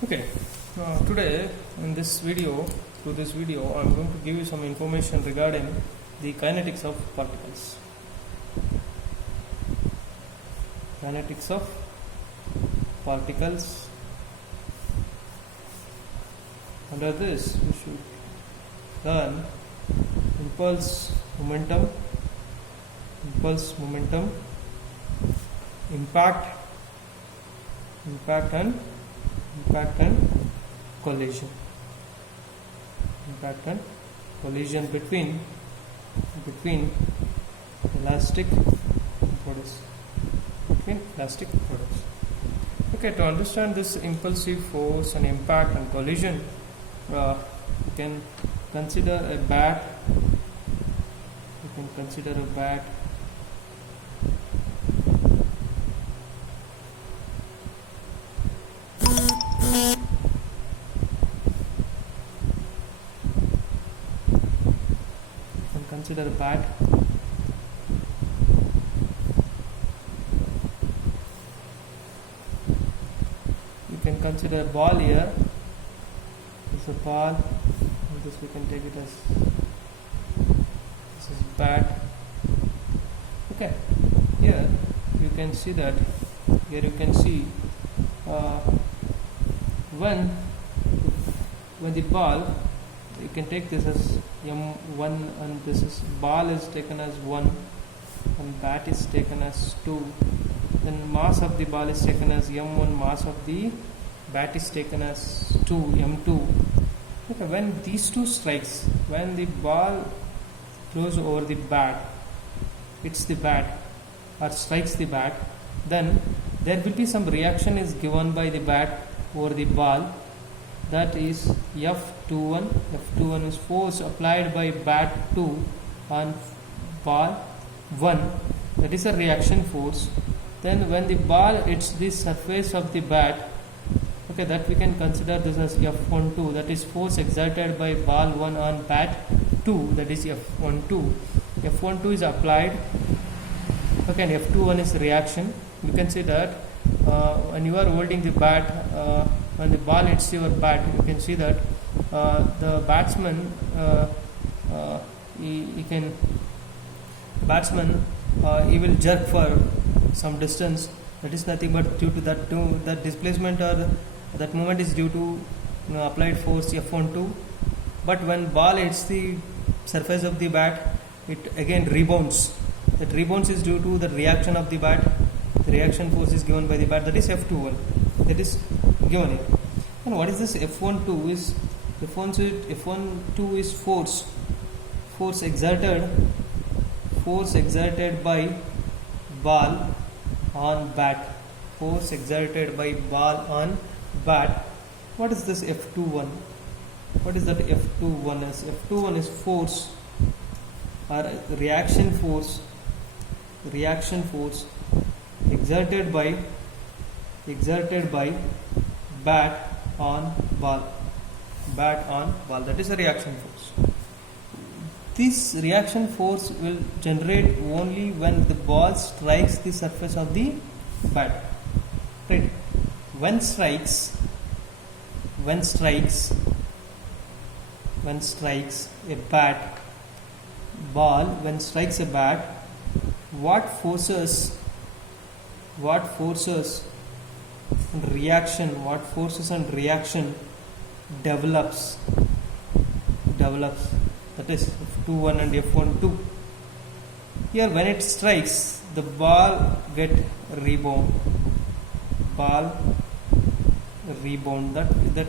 Okay, today in this video, I'm going to give you some information regarding the kinetics of particles. Kinetics of particles. Under this, we should learn impulse momentum, impact and collision. Impact and collision between elastic bodies. Okay, to understand this impulsive force and impact and collision, you can consider a bat. Consider a bat. You can consider a ball here. This is a ball. And this we can take it as this is bat. Okay. Here you can see that. Here you can see when the ball, you can take this as m1 and this is ball is taken as 1 and bat is taken as 2, then mass of the ball is taken as m1, mass of the bat is taken as 2, m2. Okay, when these two strikes, when the ball throws over the bat, hits the bat or strikes the bat, then there will be some reaction is given by the bat over the ball, that is F21. F21 is force applied by bat 2 on ball 1, that is a reaction force. Then when the ball hits the surface of the bat, okay, that we can consider this as F12, that is force exerted by ball 1 on bat 2, that is F12. F12 is applied, okay, and F21 is reaction. You can see that when you are holding the bat, when the ball hits your bat, you can see that the batsman he will jerk for some distance. That is nothing but due to that displacement or that movement is due to applied force F12. But when ball hits the surface of the bat, it again rebounds. That rebounds is due to the reaction of the bat. The reaction force is given by the bat, that is F21. That is given here. And what is this F12 is? F12 is force exerted by ball on bat. Force exerted by ball on bat. What is this F21? What is that F21 is? F21 is force or reaction force exerted by bat on ball. That is a reaction force. This reaction force will generate only when the ball strikes the surface of the bat. Right? When strikes a bat, ball, when strikes a bat, what forces and reaction develops, that is F21 and F12. Here when it strikes, the ball get rebound, that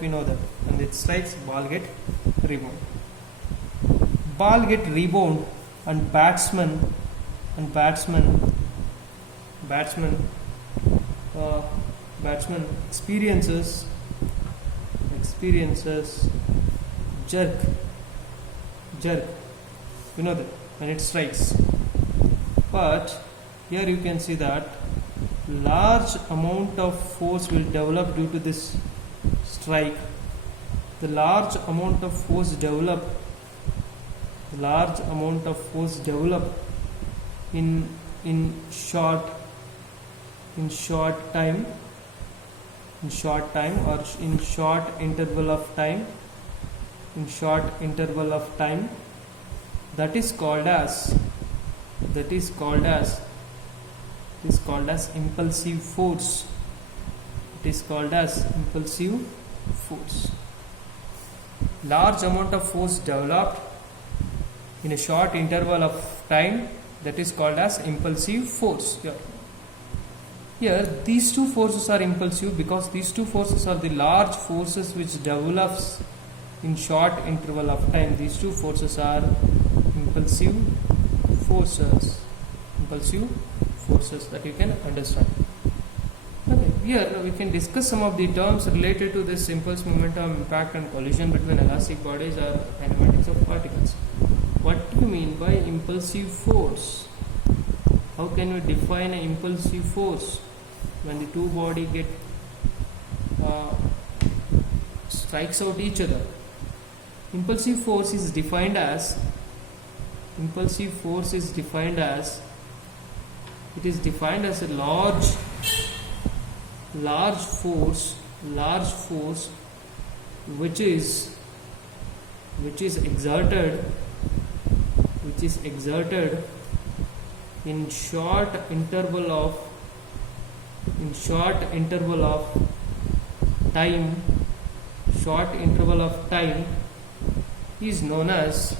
we know that when it strikes, ball get rebound, and batsman experiences jerk, you know that when it strikes. But here you can see that large amount of force will develop due to this strike. The large amount of force develop in short time in short time or in short interval of time, in short interval of time, that is called as impulsive force. It is called as impulsive force. Large amount of force developed in a short interval of time, that is called as impulsive force. Here these two forces are impulsive because these two forces are the large forces which develops in short interval of time. These two forces are impulsive forces. Impulsive forces, that you can understand. Okay, here we can discuss some of the terms related to this impulse, momentum, impact and collision between elastic bodies or kinematics of particles. What do you mean by impulsive force? How can we define an impulsive force when the two bodies get strikes out each other? Impulsive force is defined as it is defined as a large force which is exerted in short interval of time is known as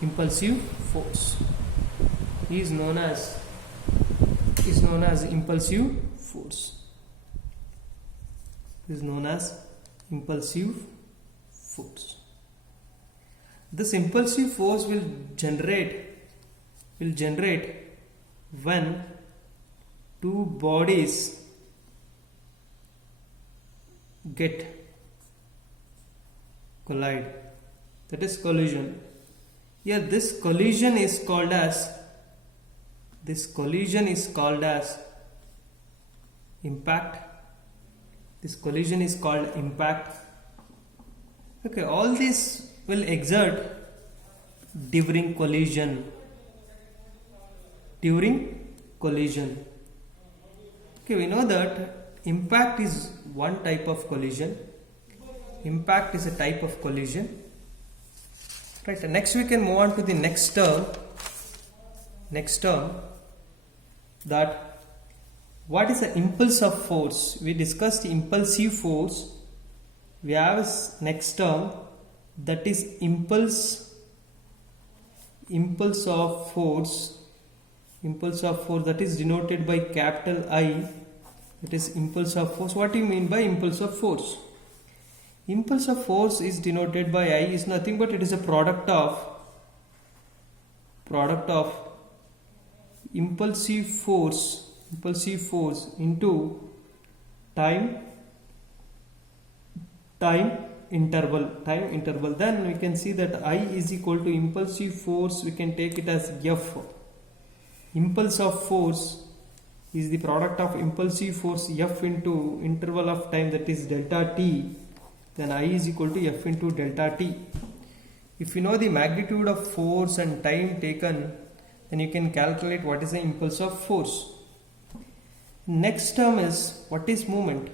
impulsive force. Is known as impulsive force. Is known as impulsive force. This impulsive force will generate when two bodies collide. That is collision. Here this collision is called as impact. This collision is called impact. Okay, all this will exert during collision. Okay, we know that impact is one type of collision. Impact is a type of collision. Right, next we can move on to the next term. That what is the impulse of force? We discussed impulsive force. We have next term, that is impulse of force. That is denoted by capital I. It is impulse of force. What do you mean by impulse of force? Impulse of force is denoted by I, is nothing but it is a product of impulsive force into time interval. Then we can see that I is equal to impulsive force. We can take it as F. Impulse of force is the product of impulsive force F into interval of time, that is delta t. Then I is equal to F into delta t. If you know the magnitude of force and time taken, then you can calculate what is the impulse of force. Next term is, what is moment?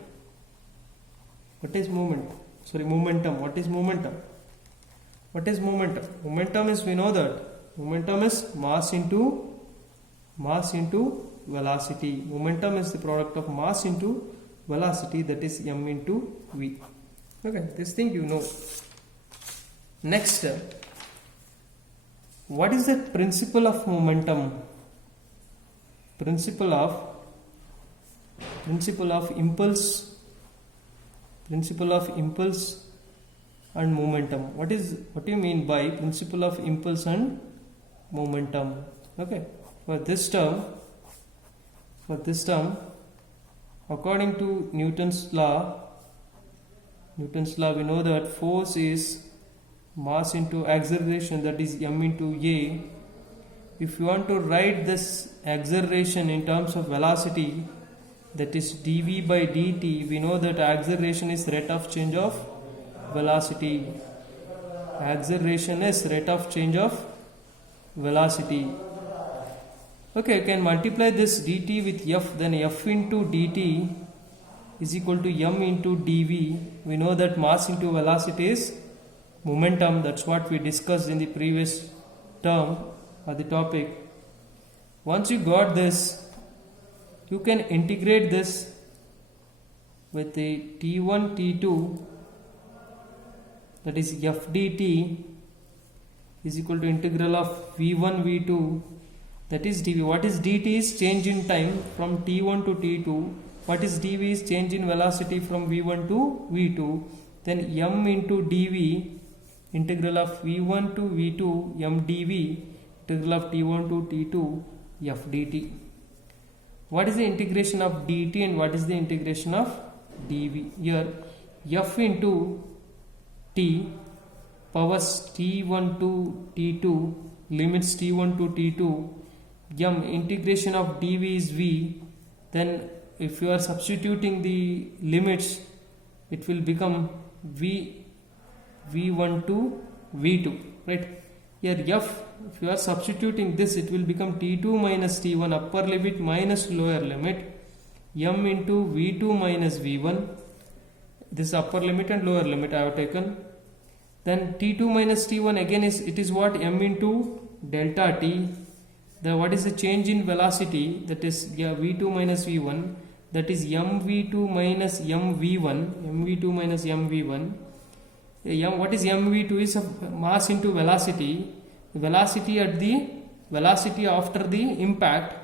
Momentum. What is momentum? Momentum is, we know that momentum is mass into velocity. Momentum is the product of mass into velocity, that is m into v. Okay, this thing you know. Next, what is the principle of momentum? Principle of impulse and momentum. What do you mean by principle of impulse and momentum? Okay, for this term, according to Newton's law, we know that force is mass into acceleration, that is m into a. If you want to write this acceleration in terms of velocity, that is dv by dt, we know that acceleration is rate of change of velocity. Okay, you can multiply this dt with f, then f into dt is equal to m into dv. We know that mass into velocity is momentum. That's what we discussed in the previous term or the topic. Once you got this, you can integrate this with the t1 t2, that is f dt is equal to integral of v1 v2, that is dv. What is dt is change in time from t1 to t2. What is dv is change in velocity from v1 to v2. Then m into dv, integral of v1 to v2 m dv, integral of t1 to t2 f dt. What is the integration of dt and what is the integration of dv? Here f into t powers t1 to t2, limits t1 to t2, m integration of dv is v. Then if you are substituting the limits, it will become v1 to v2, right? Here f, if you are substituting this, it will become t2 minus t1, upper limit minus lower limit, m into v2 minus v1. This upper limit and lower limit I have taken. Then t2 minus t1 again is what? M into delta t. What is the change in velocity? That is v2 minus v1. That is mv2 minus mv1. Minus mv1. What is mv2 is mass into velocity. Velocity after the impact,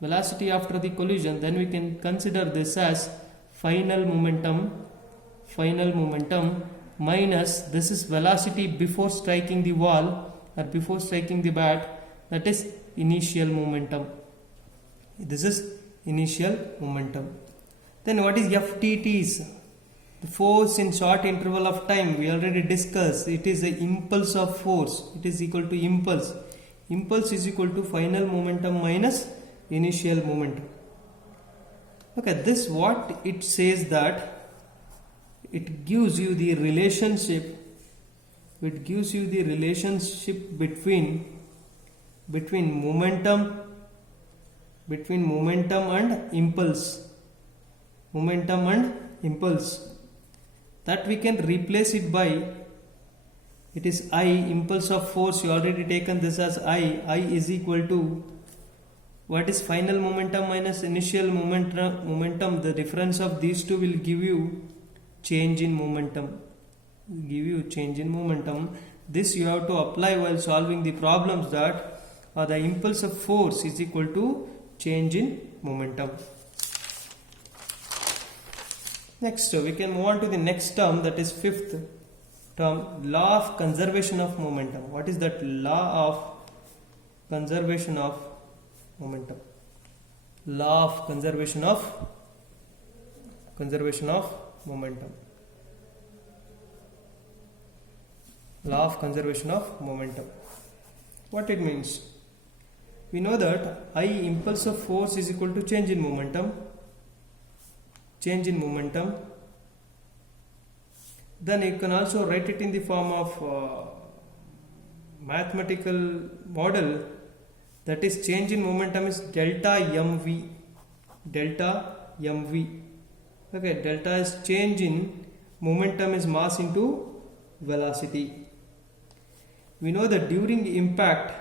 velocity after the collision. Then we can consider this as final momentum minus this is velocity before striking the wall or before striking the bat, that is initial momentum. This is initial momentum. Then what is FTT is? The force in short interval of time, we already discussed. It is the impulse of force. It is equal to impulse. Impulse is equal to final momentum minus initial momentum. Okay, this what it says, that it gives you the relationship. It gives you the relationship between momentum and impulse. Momentum and impulse. That we can replace it by, it is I, impulse of force. You already taken this as I is equal to, what is final momentum minus initial momentum? The difference of these two will give you change in momentum. This you have to apply while solving the problems, that the impulse of force is equal to change in momentum. Next, we can move on to the next term, that is fifth term, law of conservation of momentum. What is that law of conservation of momentum? Law of conservation of momentum. Law of conservation of momentum. What it means? We know that I, impulse of force, is equal to change in momentum. Then you can also write it in the form of mathematical model, that is change in momentum is delta mv. Okay, delta is change in momentum is mass into velocity. We know that during impact,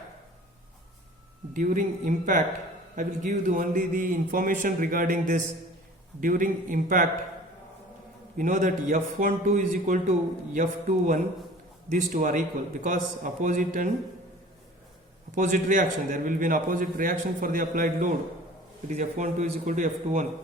I will give only the information regarding this. During impact, we know that F12 is equal to F21. These two are equal because opposite reaction. There will be an opposite reaction for the applied load. It is F12 is equal to F21.